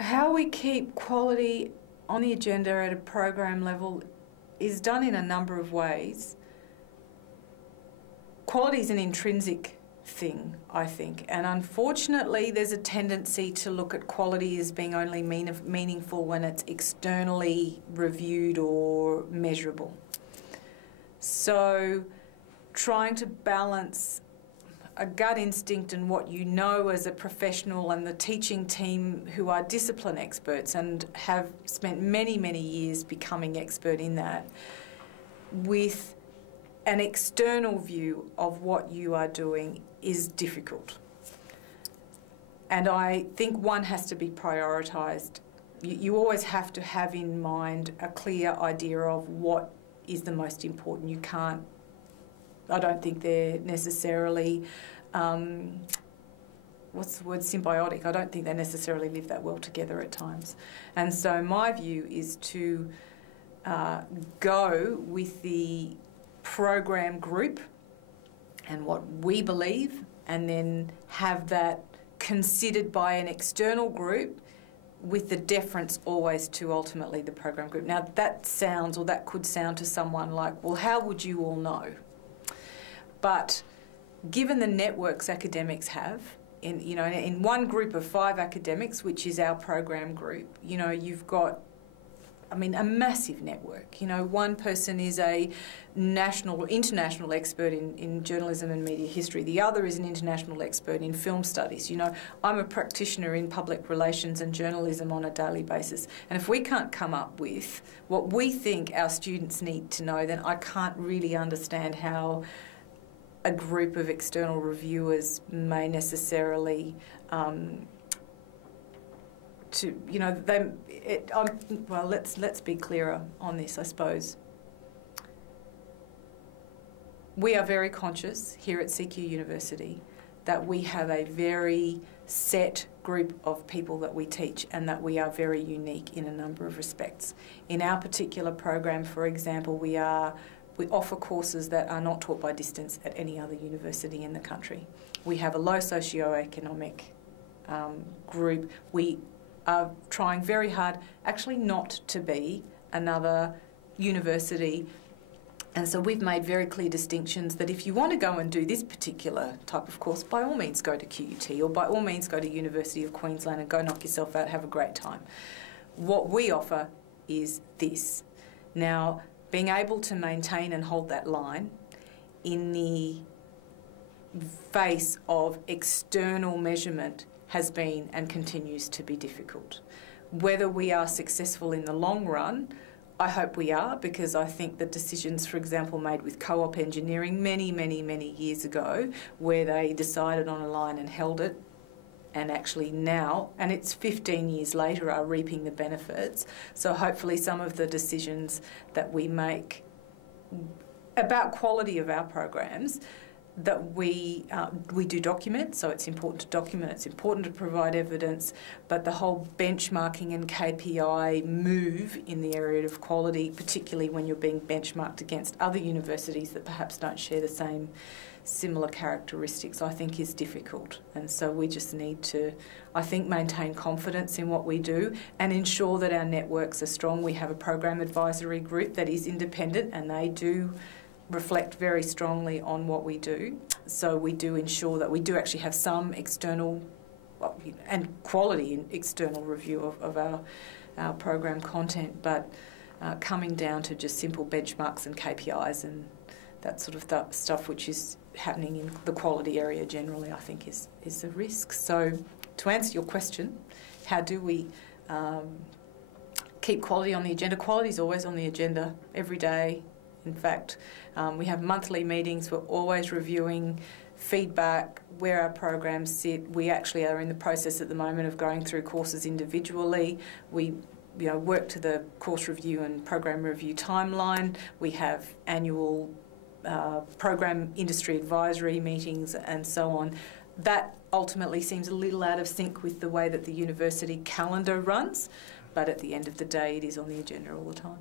How we keep quality on the agenda at a program level is done in a number of ways. Quality is an intrinsic thing, I think, and unfortunately there's a tendency to look at quality as being only meaningful when it's externally reviewed or measurable. So trying to balance a gut instinct and what you know as a professional and the teaching team who are discipline experts and have spent many, many years becoming expert in that, with an external view of what you are doing is difficult. And I think one has to be prioritised. You always have to have in mind a clear idea of what is the most important. You can't, I don't think they're necessarily, what's the word, symbiotic. I don't think they necessarily live that well together at times. And so my view is to go with the program group and what we believe, and then have that considered by an external group with the deference always to ultimately the program group. Now that sounds, or that could sound to someone like, well, how would you all know? But given the networks academics have, in one group of 5 academics, which is our program group, you've got, a massive network. One person is a national or international expert in journalism and media history. The other is an international expert in film studies. I'm a practitioner in public relations and journalism on a daily basis. And if we can't come up with what we think our students need to know, then I can't really understand how a group of external reviewers may necessarily well, let's be clearer on this, I suppose. We are very conscious here at CQUniversity that we have a very set group of people that we teach, and that we are very unique in a number of respects. In our particular program, for example, we offer courses that are not taught by distance at any other university in the country. We have a low socioeconomic group. We are trying very hard actually not to be another university, and so we've made very clear distinctions that if you want to go and do this particular type of course, by all means go to QUT, or by all means go to University of Queensland and go knock yourself out, have a great time. What we offer is this. Now, being able to maintain and hold that line in the face of external measurement has been and continues to be difficult. Whether we are successful in the long run, I hope we are, because I think the decisions, for example, made with co-op engineering many, many, many years ago, where they decided on a line and held it, and actually now, and it's 15 years later, are reaping the benefits. So hopefully some of the decisions that we make about quality of our programs, that we do document, so it's important to document, it's important to provide evidence, but the whole benchmarking and KPI move in the area of quality, particularly when you're being benchmarked against other universities that perhaps don't share the same similar characteristics, I think is difficult. And so we just need to, I think, maintain confidence in what we do and ensure that our networks are strong. We have a program advisory group that is independent, and they do reflect very strongly on what we do. So we do ensure that we do actually have some external and quality in external review of our program content, but coming down to just simple benchmarks and KPIs and that sort of stuff which is happening in the quality area generally, I think is a risk. So to answer your question, how do we keep quality on the agenda? Quality is always on the agenda every day. In fact, we have monthly meetings. We're always reviewing feedback, where our programs sit. We actually are in the process at the moment of going through courses individually. We work to the course review and program review timeline. We have annual program industry advisory meetings and so on. That ultimately seems a little out of sync with the way that the university calendar runs, but at the end of the day it is on the agenda all the time.